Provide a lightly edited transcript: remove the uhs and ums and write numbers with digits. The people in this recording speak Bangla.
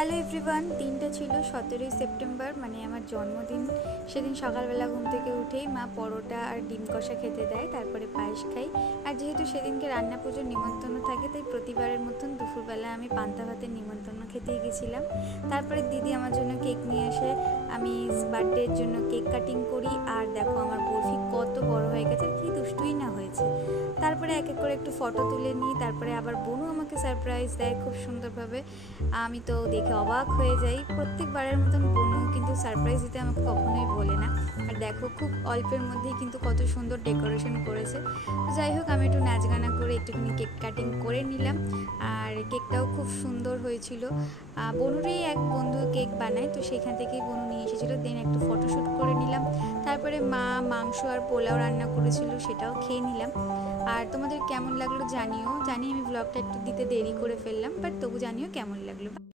হ্যালো এভরিওয়ান, দিনটা ছিল 17ই সেপ্টেম্বর, মানে আমার জন্মদিন। সেদিন সকালবেলা ঘুম থেকে উঠেই মা পরোটা আর ডিম কষা খেতে দেয়, তারপরে পায়েস খাই। আর যেহেতু সেদিনকে রান্না পুজোর নিমন্ত্রণ থাকে, তাই প্রতিবারের মতন দুপুরবেলা আমি পান্তা ভাতের নিমন্ত্রণ খেতেই গেছিলাম। তারপরে দিদি আমার জন্য কেক নিয়ে আসে, আমি বার্থডের জন্য কেক কাটিং করি। আর দেখো আমার বরফি কত বড় হয়ে গেছে, কি দুষ্টুই না হয়েছে। তারপরে এক এক করে একটু ফটো তুলে নিই, তারপরে আবার বোনও আমাকে সারপ্রাইজ দেয় খুব সুন্দরভাবে। আমি তো দেখে অবাক হয়ে যাই। প্রত্যেকবারের মতন বোনও কিন্তু সারপ্রাইজ দিতে আমাকে কখনোই বলে না। আর দেখো খুব অল্পের মধ্যেই কিন্তু কত সুন্দর ডেকোরেশন করেছে। তো যাই হোক, আমি একটু নাচ গানা করে একটুখানি কেক কাটিং করে নিলাম। আর কেকটাও খুব সুন্দর হয়েছিল। বনুরই এক বন্ধু কেক বানায়, তো সেখান থেকেই বনু নিয়ে এসেছিলো। দেন একটু ফটোশ্যুট করে নিলাম। তারপরে মা মাংস আর পোলাও রান্না করেছিল, সেটাও খেয়ে নিলাম। আর তোমাদের কেমন লাগলো জানিও। জানি আমি ব্লগটা একটু দিতে দেরি করে ফেললাম, বাট তবু জানিও কেমন লাগলো।